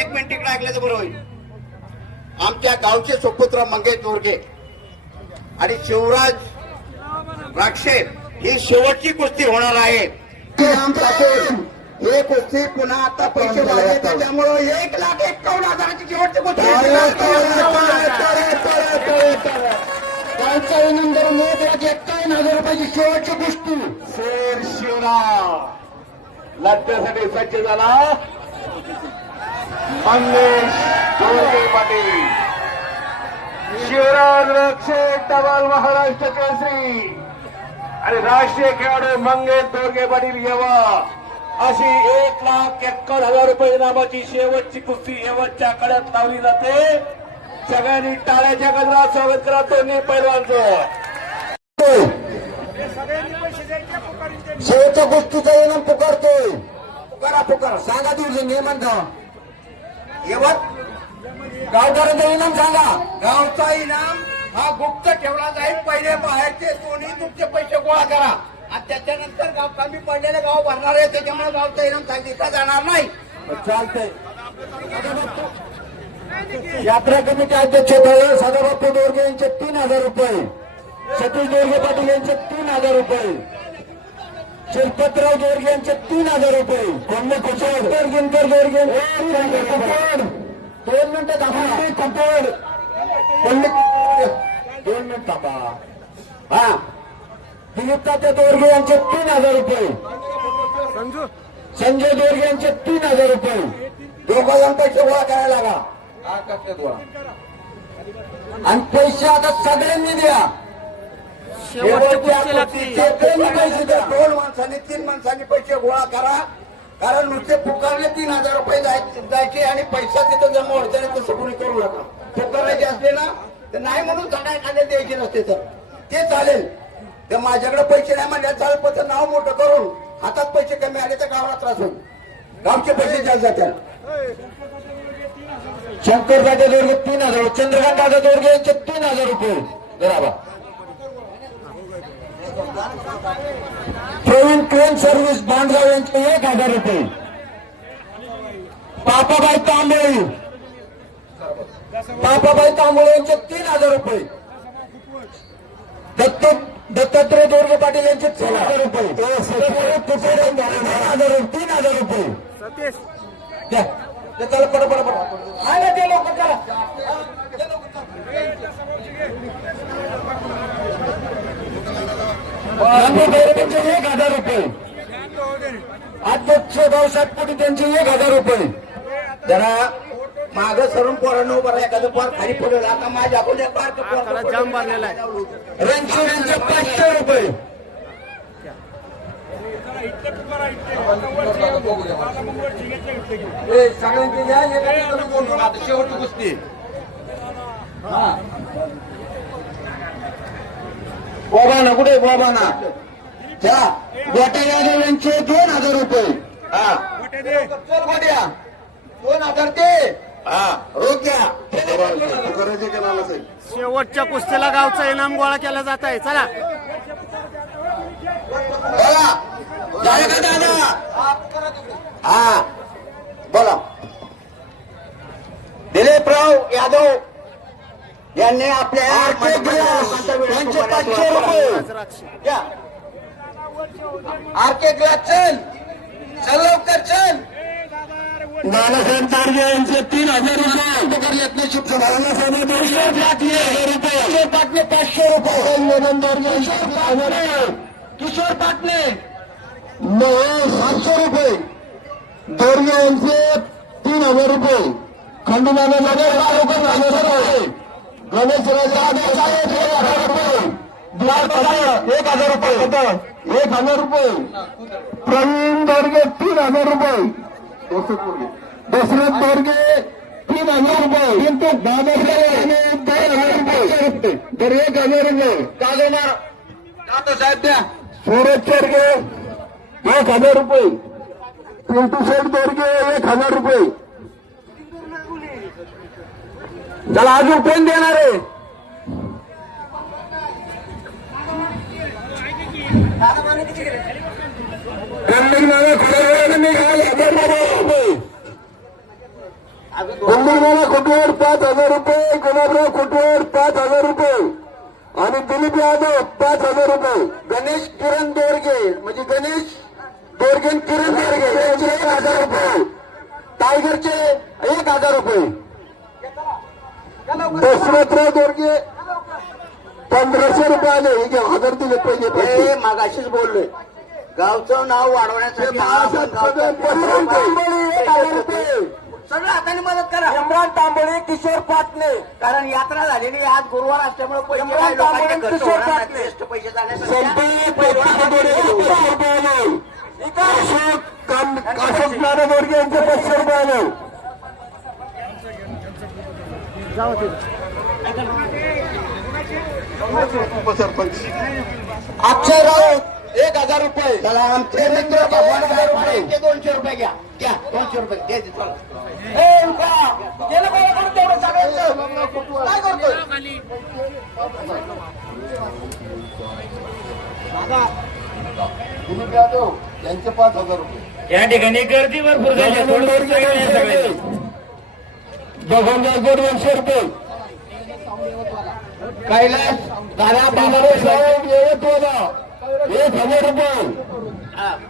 एक मिनिट इकडे ऐकलं तर बरं होईल. आमच्या गावचे सुपुत्र मंगेश जोरगे आणि शिवराज राक्षे ही शेवटची कुस्ती होणार आहे. हे कुस्ती पुन्हा आता पैसे वाढले त्याच्यामुळं एक लाख एकावन्न हजाराची शेवटची कुस्ती. एक्कावन्न हजार रुपयाची शेवटची कुस्ती. शेर शिवराव. लढण्यासाठी सज्ज झाला. मंगेश जोरगे पाटील. शिवराज रक्षे टवाल महाराष्ट्र केसरी. आणि राष्ट्रीय खेळाडू मंगेश दोरगे पाटील येवा. अशी एक लाख एक्कावन्न हजार रुपये इनामाची शेवटची कुस्ती शेवटच्या कड्यात लावली जाते. सगळ्यांनी टाळ्याच्या गजरात स्वागत करा दोन्ही पैलवानचं. शेवटच्या गोष्टीचा इनाम पुकारतोय. पुकारा पुकारा. सांगा तुझे नियमन का येवत गावकऱ्यांचा इनाम सांगा. गावचा इनाम हा गुप्त ठेवला जाईल. पहिले बाहेरचे दोन्ही तुमचे पैसे गोळा करा. आणि त्याच्यानंतर गाव कमी पडलेले गाव भरणार आहे त्याच्यामुळे गावचा इनाम सांगितला जाणार नाही. चालतंय. यात्रा कमिटी अध्यक्ष दळ सदाबापू दोरगे यांचे तीन हजार रुपये. सतीश दोरगे पाटील यांचे तीन हजार रुपये. शिरपतराव दोरगे यांचे तीन हजार रुपये. कोणते कुचड गिनकर दोरगे कुपड दोन मिनिटं थांबा. कुपड कोल्हे दोन मिनिट थांबा. हा. दिलीप तात्या दोरगे यांचे तीन हजार रुपये. संजय दोरगे यांचे तीन हजार रुपये. दोघं जण पैसे गोळा करायला लागा. आणि पैसे आता सगळ्यांनी द्या. शेवटच्या दोन माणसांनी तीन माणसांनी पैसे गोळा करा. कारण नुसते पुकारले तीन हजार रुपये जाय- जायचे आणि पैसा तिथं जमा व्हायचा नाही तसं कोणी करू नका. पुकारायचे असले ना तर नाही म्हणून झाडा एखाद्या द्यायचे नसते तर ते चालेल. तर माझ्याकडे पैसे नाही म्हणल्या चालेल पण नाव मोठं करून हातात पैसे कमी आले तर गावाला त्रास होईल. गावचे पैसे जास्त जातात. शंकर दादा दोरगे तीन हजार. चंद्रकांत दादा दोरगे यांचे तीन हजार रुपये. बराबर प्रवीण क्रेन सर्व्हिस बांधगाव यांचे एक हजार रुपये. पापाबाई तांबळे. पापाबाई तांबळे यांचे तीन हजार रुपये. दत्त दत्तात्रय दोरगे पाटील यांचे तीन हजार रुपये. तीन हजार रुपये तीन हजार रुपये. चला पडा पडा पडा. आले ते लोक चला. गांधी बैरवींचे एक हजार रुपये. अध्यक्ष भाऊसाहेब कोटी त्यांचे एक हजार रुपये. जरा माग सरून पोरांना उभं राहा एखादं पोर खाली पडेल आता माझ्या अकोल्या पार जाम बांधलेला आहे. रणछोड यांचे पाचशे रुपये. सगळ्यांची घ्या एका बोलतो आता शेवटची कुस्ती बोबाना कुठे बोबाना त्या गोटे यादव यांचे दोन हजार रुपये. हा. चल गोट्या. दोन हजार ते हा. रोख घ्या करायचे का नाला साहेब शेवटच्या कुस्तीला गावचा इनाम गोळा केला जात आहे. चला. बोला. झालं का दादा? हा. बोला. दिलीपराव यादव. यांनी आपल्या यांचे पाचशे रुपये. या. आर के ग्लास चल. चल लवकर चल. नानासाहेब तारगे यांचे तीन हजार रुपये. नशीब नानासाहेब दोनशे हजार रुपये. किशोर पाटले पाचशे रुपये. किशोर नऊ सातशे रुपये. दोरगे यांचे तीन हजार रुपये. खंडूनाना नगर तालुका राजा साहेब एक हजार रुपये. एक हजार रुपये एक हजार रुपये प्रवीण दोरगे तीन हजार रुपये दशरथ दोरगे तीन हजार रुपये किंतु दादासाहेब दोन हजार रुपये तर एक हजार रुपये का देणार आता साहेब द्या सूरज चर्गे एक हजार रुपये पिंटू शेठ दोरगे एक हजार रुपये त्याला अजून कोण देणार आहे? गंभीर नावे कुटवर पाच हजार रुपये गुलाबराव कुटवर पाच हजार रुपये. आणि दिलीप यादव पाच हजार रुपये. गणेश किरण दोरगे म्हणजे गणेश दोरगे किरण दोरगे यांचे एक हजार रुपये. टायगरचे एक हजार रुपये. दशरथराव दोरगे पंधराशे रुपये आले. हे घ्या हजार दिले पहिले पैसे. हे मागाशीच बोललोय. गावचं नाव वाढवण्यासाठी सगळं हाताने मदत करा. इम्रान तांबोळी किशोर पाटणे. कारण यात्रा झालेली आज गुरुवार असल्यामुळे पैसे इम्रान काही लोकांचे तांबोळी, खर्च किशोर होणार नाही. पाटणे. वेस्ट पैसे जाण्यापेक्षा संपले पैसे रुपये आले अशोक काम- अशोक नाना बोडगे यांचे पाचशे रुपये तिथे अक्षय राऊत. एक हजार रुपये. चला आमचे मित्र भगवान गायकवाड यांचे दोनशे रुपये घ्या. घ्या दोनशे रुपये. घ्या. गेलं सगळ्यांचं. काय करतोय दिलीप यादव यांचे पाच हजार रुपये. या ठिकाणी गर्दी भरपूर झाली. थोडं सगळे. भगवान दोनशे रुपये कैलास दादा साहेब येवतवाला एक हजार रुपये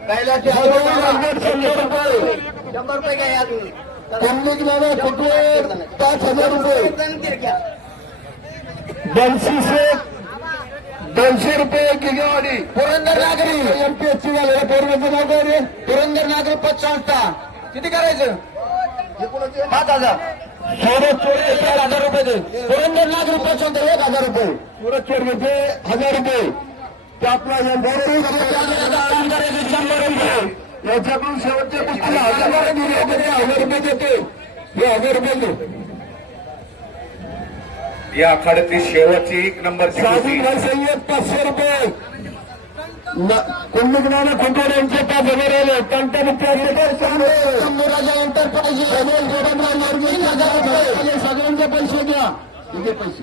कैलास शंभर रुपये. शंभर रुपये घ्या या तुम्ही. कमलिक नाना कुटवे पाच हजार रुपये. बन्सी शेख दोनशे रुपये किलोवाडी. पुरंदर नागरी एमपीएससी वाले पोरगाचं नाव काय रे पुरंदर नागरी पतसंस्था किती करायचं? पाच हजार. सुरत चोरगे चार हजार रुपये दे. पुरंदर एक हजार रुपये. सुरत चोरगे हजार रुपये. ते आपला शंभर रुपये याच्याकडून शेवटच्या कुस्तीला हजार रुपये दिले हजार रुपये देते. हे हजार रुपये दे. या आखाड्यातली शेवटची एक. भाई सय्यद पाचशे रुपये. कुंभिक नाना खुंटोड यांचे पाच हजार आले कंटन शंभूराजा एंटरप्राइज सगळ्यांचे पैसे घ्या पैसे.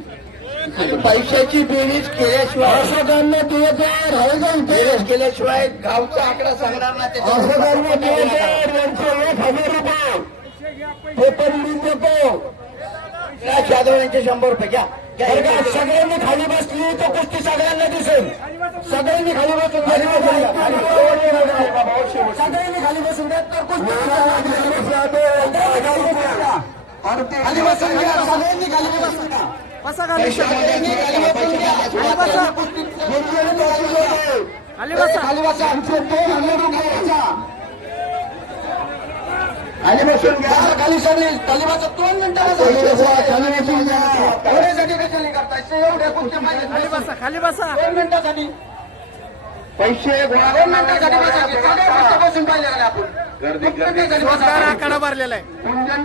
पैशाची बेरीज केल्याशिवाय अशोकांना दो हजार आहे का इथे बेरीज केल्याशिवाय गावचा आकडा सांगणार ना अशोकांना दो त्याच्यावर हजार यांचे एक हजार रुपये. ते पण मी देतो. यादव यांचे शंभर रुपये घ्या. सगळ्यांनी खाली बसली तर कुस्ती सगळ्यांना दिसेल. सगळ्यांनी खाली बसून खाली बसून सगळ्यांनी खाली बसून द्या तर कुस्ती खाली बसून घ्या सगळ्यांनी खाली बसून घ्या बसा खाली. सगळ्यांनी खाली बसून घ्या खाली बसा. खाली बसा. खाली बसा. आमचे दोन रुपये खाली बसून घ्या खाली सगळी खाली बसा दोन मिनिटं खाली बसून घ्या खाली बसा दोन मिनिटासाठी. पैसे गोळा दोन मिनिटासाठी बसून आपण. आखाडा भरलेला आहे.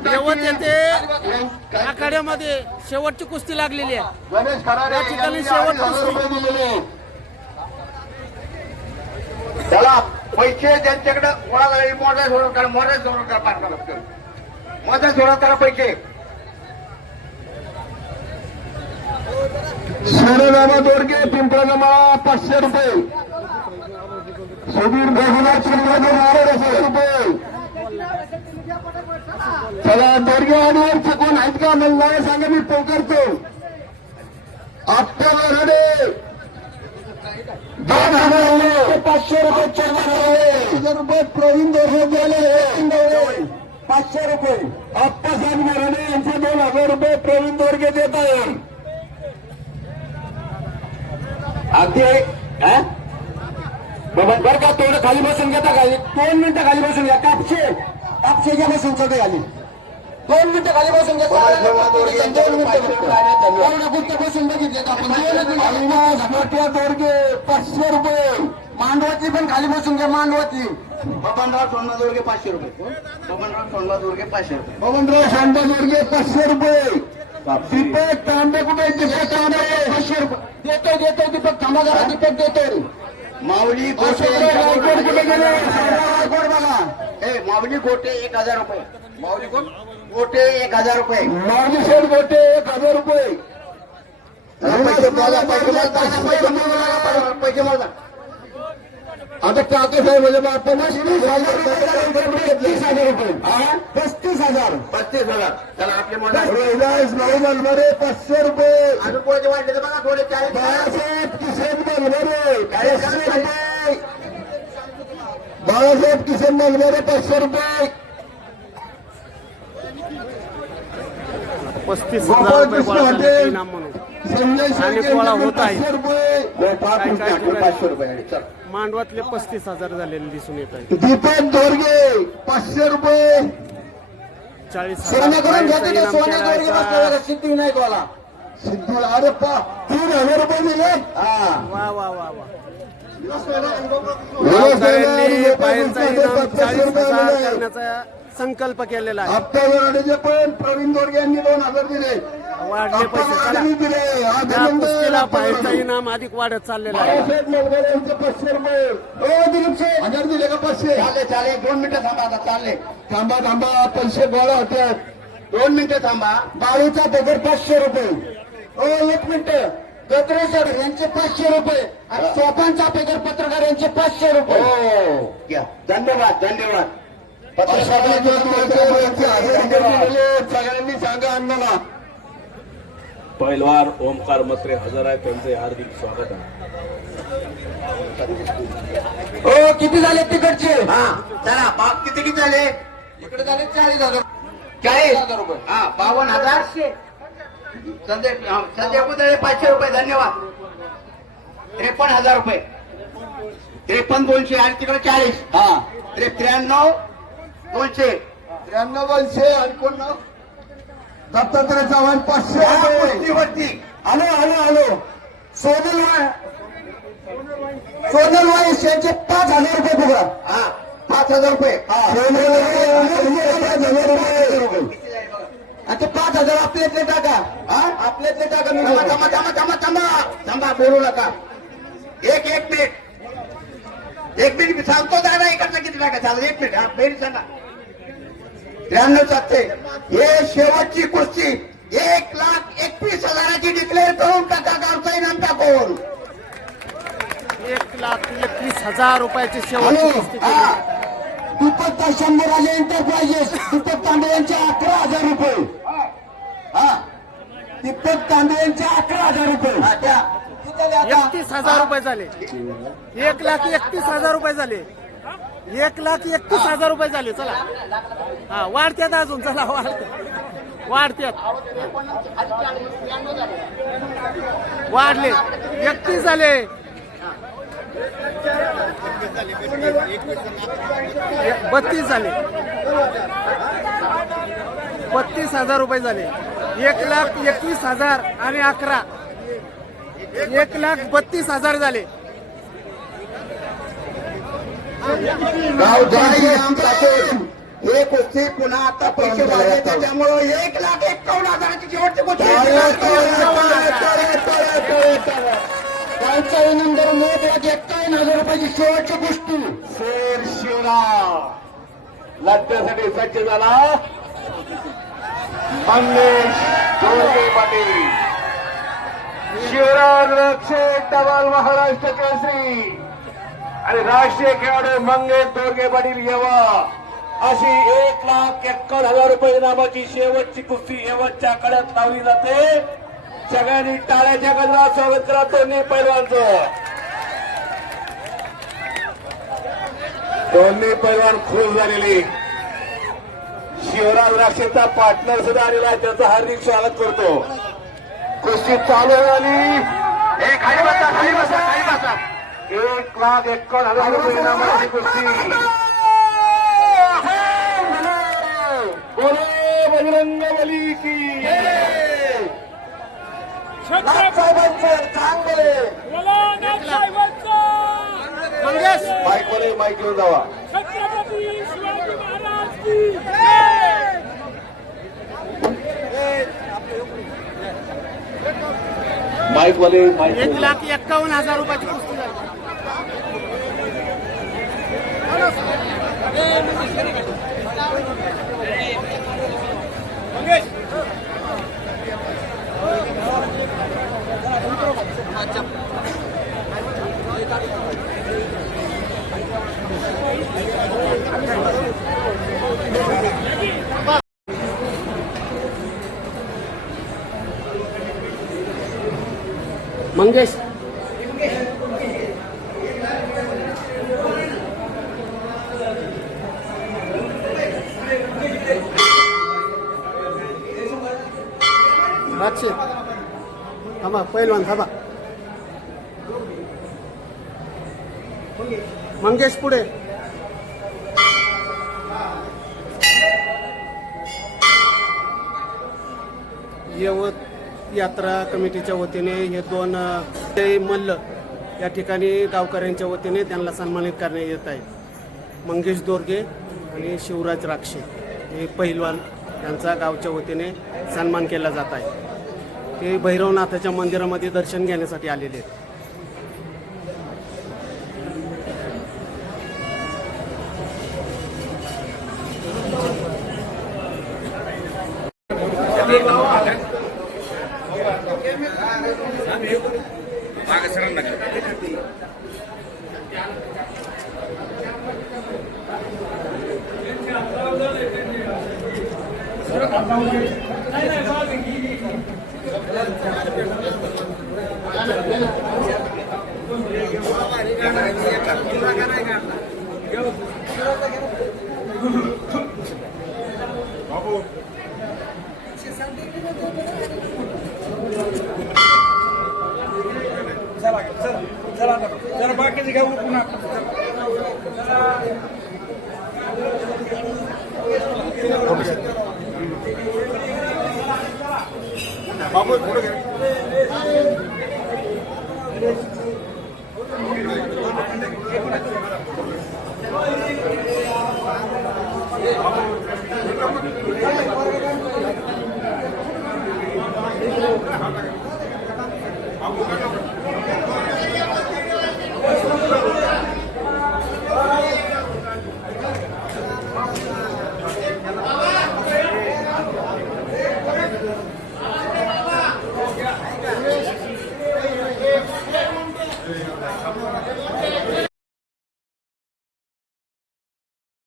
टाके. येथे आखाड्यामध्ये शेवटची कुस्ती लागलेली आहे. गणेश खराडे या ठिकाणी शेवट कुस्ती. पैसे ज्यांच्याकडे कोणाला झाले मोठा सोडत करा मोठा सोडत करा पाच लागतं मोठा सोडत करा पैसे. सूर्यनामा दोरगे पिंपळगामा पाचशे रुपये. सुधीर रघुनाथ चंद्रपूर पाचशे रुपये. चला दोरगे आणि यांचे कोण आहेत का? मला सांगा मी पोकारतो. आपल्या वराडे दोन हजार आले. पाचशे रुपये हजार रुपये प्रवीण दोषे गेले. पाचशे रुपये. आप्पासाहेब मराठे यांचे दोन हजार रुपये प्रवीण दोरगे देत आहे. अगदी? बाबा बरं का थोडं खाली बसून घेता खाली दोन मिनिटं खाली बसून घ्या. कापशे. कापशे घ्या बसून सगळे खाली. दोन मिनिटं खाली बसून कुठं बसून बघितले का आपण? मोठ्या दोरगे पाचशे रुपये. मांडवाची पण खाली बसून घ्या मांडवाची. बबनराव सोन्ना दोरगे पाचशे रुपये. बबनराव सोन्ना दोरगे पाचशे रुपये. पवनराव शांबा दोरगे पाचशे रुपये. दीपक तांबे कुठे? दीपक तांबे. पाचशे रुपये. देतो देतो दीपक. थांबा जरा दीपक देतो माऊली गोटे कुठे गेले? रायगड बघा. ए, माऊली गोटे एक हजार रुपये. माऊली कोण? गोटे एक हजार रुपये. शेड गोटे एक हजार रुपये. पैसे मोजा पैसे मोजा आता काका साहेब म्हणजे आपण तीस हजार रुपये तीस हजार रुपये? पस्तीस हजार. पस्तीस हजार. चला आपले मला पाचशे रुपये. अजून कोणाचे वाटले तर बघा थोडे चाळीस बाळासाहेब किसन मनमारे पाचशे रुपये. बाळासाहेब किसन मनमारे पाचशे रुपये. पस्तीस हजार रुपये. इनाम म्हणून. आणि गोळा होत आहे. काय- काय मांडवातले पस्तीस हजार झालेले दिसून येत आहे. दीपक दोरगे पाचशे रुपये. चाळीस सिद्धी अरे पा तीन हजार रुपये दिले. वा वा वा बाहेरचा इनाम चाळीस हजार. करण्याचा संकल्प केलेला आहे. हप्ता वराडेचे पण प्रवीण दोरगे यांनी दोन हजार दिले. वाढले पैसे. चला. दिले. कुस्तीला बाहेरचा. इनाम अधिक वाढत चाललेला आहे. पाचशे रुपये. ओ दिलीप शेठ हजार दिले का पाचशे? चालेल चालेल. दोन मिनिटं थांबा आता चालले. थांबा थांबा. पैसे गोळा होतात. दोन मिनिटं थांबा. बाळूचा पगार पाचशे रुपये. ओ एक मिनिट. गत्रे सर यांचे पाचशे रुपये. आणि सोपांचा पगार पत्रकार यांचे पाचशे रुपये. हो. धन्यवाद धन्यवाद. सगळ्यांनी सांगा अण्णाला. पैलवान ओमकार मत्रे हजर आहे त्यांचे हार्दिक स्वागत आहे. ओ किती झाले तिकडचे? हा. चला बाग किती किती झाले? इकडे झाले चाळीस हजार. चाळीस? हजार रुपये. हा बावन्न हजार? संजय हा, संजय कुदळे पाचशे रुपये धन्यवाद. त्रेपन्न हजार रुपये. त्रेपन्न दोनशे आणि तिकडे चाळीस. हा. त्रे त्र्याण्णव दोनशे. त्र्याण्णव दोनशे आणि कोण नाव दत्तात्रय चव्हाण पाचशे कुस्तीवरती. आलो आलो आलो सोनल सोनल वाईस यांचे पाच हजार रुपये बघा हा पाच हजार रुपये. वाईस पाच हजार रुपये आता पाच हजार आपल्यातले टाका. हा? आपल्यातले टाका. थांबा थांबा थांबा थांबा. थांबा बोलू नका. एक एक मिनिट. एक मिनिट मी सांगतो दादा इकडचा किती टाका चालेल एक मिनिट हा सांगा. त्र्याण्णव सातशे हे शेवटची कुस्ती. एक लाख एकवीस हजाराची डिक्लेअर करून टाका गावचा इनाम टाकून? एक लाख एकवीस हजार रुपयाची शेवटची हा. केली. दीपक शंभराजे एंटरप्राइजेस दीपक तांबे यांचे अकरा हजार रुपये. हा. दीपक तांबे यांचे अकरा हजार रुपये. एकतीस हजार रुपये झाले. एक लाख एकतीस हजार रुपये झाले. एक लाख एकतीस हजार रुपये झाले. चला. हा वाढत्यात अजून. चला वाढत्यात. वाढत्यात. वाढले. एकतीस झाले. बत्तीस झाले. बत्तीस हजार रुपये झाले. एक लाख एकवीस हजार आणि अकरा. एक लाख बत्तीस हजार झाले. हे कुस्ती पुन्हा आता पैसे वाढले त्याच्यामुळं एक लाख एकावन्न हजाराची शेवटची नंबर एक लाख एक्कावन्न हजार रुपयाची शेवटची गोष्टी शेर शिवराव. लढण्यासाठी सज्ज झाला. मंगेश पाटील. शिवराज रक्षे टवाल महाराष्ट्र केसरी. आणि राष्ट्रीय खेळाडू मंगेश दोरगे पाटील येवा. अशी एक लाख एक्कावन्न हजार रुपये इनामाची शेवटची कुस्ती शेवटच्या कड्यात लावली जाते. सगळ्यांनी टाळ्याच्या गजरात स्वागत करा दोन्ही पैलवानचं. दोन्ही पैलवान खुश झालेली. शिवराज राक्षेचा पार्टनर सुद्धा आलेला आहे त्याचं हार्दिक स्वागत करतो. कुस्ती चालू झाली एक खाली बसा खाली बसा खाली बसा. एक लाख एकावन्न हजार रुपये इनामाची कुस्ती. बोले बजरंग बली की. मंगेश माईक वर माईक घेऊन जावा. माईक वाले माईक एक लाख एक्कावन्न हजार रुपयाची पुस्तक झाली. रातशे थांबा पहिलवान थांबा. मंगेश पुढे. यवत यात्रा कमिटीच्या वतीने हे दोन ते मल्ल या ठिकाणी गावकऱ्यांच्या वतीने त्यांना सन्मानित करण्यात येत आहे. मंगेश दोरगे आणि शिवराज राक्षे हे पहिलवान यांचा गावच्या वतीने सन्मान केला जात आहे. ते भैरवनाथाच्या मंदिरामध्ये दर्शन घेण्यासाठी आलेले आहेत.